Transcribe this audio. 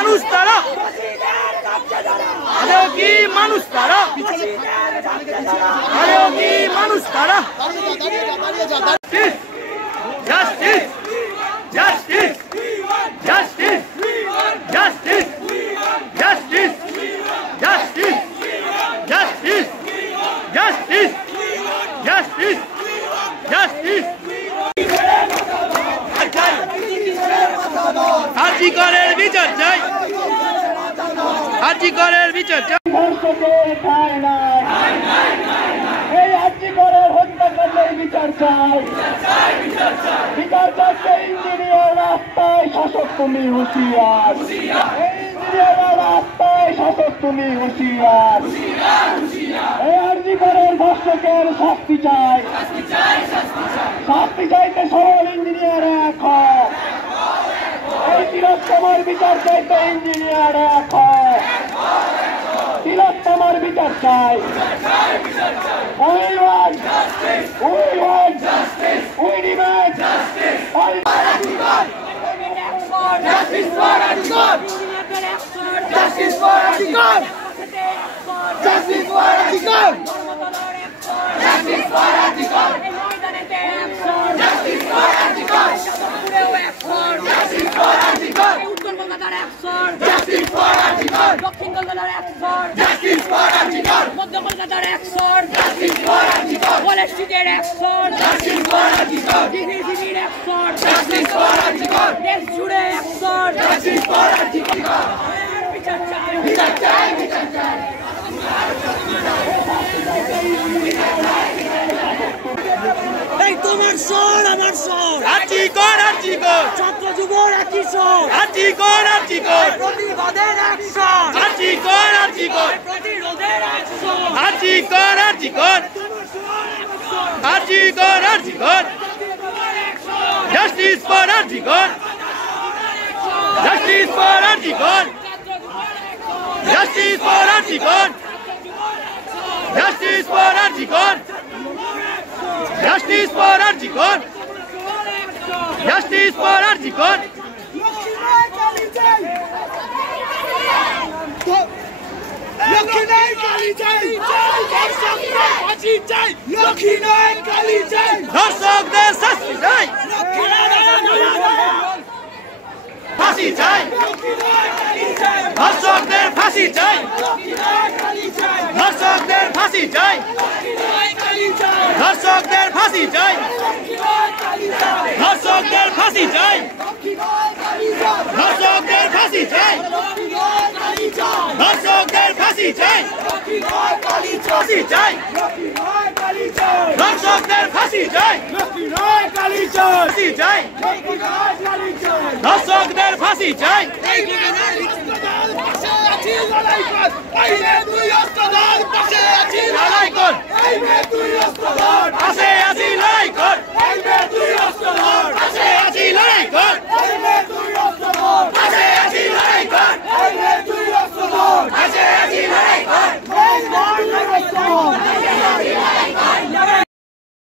মানুষ তারা আরেও কি মানুষ তারা আরেও কি মানুষ তারা justice justice justice justice justice justice justice justice justice justice আজিকরের বিচার চাই আজিকরের বিচার চাই এই আজিকরের হত্যাকাণ্ডের বিচার চাই বিচার চাইতে ইঞ্জিনিয়ার রাস্তায় শাসক তুমি হুঁশিয়ার ইঞ্জিনিয়ার রাস্তায় শাসক তুমি হুঁশিয়ার এই আজিকরের ধর্ষকের শাস্তি চাই শাস্তি চাইতে সরল ইঞ্জিনিয়ার এখন এই তিলোত্তমার বিচার চাইতে ইঞ্জিনিয়ার এখন তিলোত্তমার বিচার চাই We want justice. We want justice. We demand justice. Justice for Ajikor. Justice for Ajikor. Justice for Ajikor. Justice for Ajikor. Justice for Ajikor. Justice for Ajikor. উত্তর কলকাতার অ্যাকশন জাস্টিস ফর আজিকর দক্ষিণ কলকাতার action justice for আজিকর মধ্য কলকাতার action justice for আজিকর college স্ট্রিটের action justice for আজিকর ডিগ্রির action justice for আজিকর দেশ জুড়ে অ্যাকশন জাস্টিস ফর আজিকর বিচার চাই বিচার চাই বিচার চাই এই তোমার স্বর আমার স্বর আজিকর আজিকর ছাত্র যুবর একই স্বর আজিকর আজিকর প্রতিবাদের অ্যাকশন আজিকর আজিকর প্রতিরোধের action RG Kar RG Kar RG Kar RG Kar justice for RG Kar justice for RG Kar justice for RG Kar justice for RG Kar justice for RG Kar justice for RG Kar Lakshminarayan Kali চাই ফাঁসি চাই লক্ষ্মীনারায়ণ কালী চাই ধর্ষকদের শাস্তি চাই ফাঁসি চাই ধর্ষকদের ফাঁসি চাই ধর্ষকদের ফাঁসি চাই ধর্ষকদের ফাঁসি চাই ধর্ষকদের ফাঁসি চাই ধর্ষকদের ফাঁসি চাই ধর্ষকদের ফাঁসি চাই ফাঁসি চাই ধর্ষকদের ফাঁসি চাই ফাঁসি চাই ধর্ষকদের ফাঁসি চাই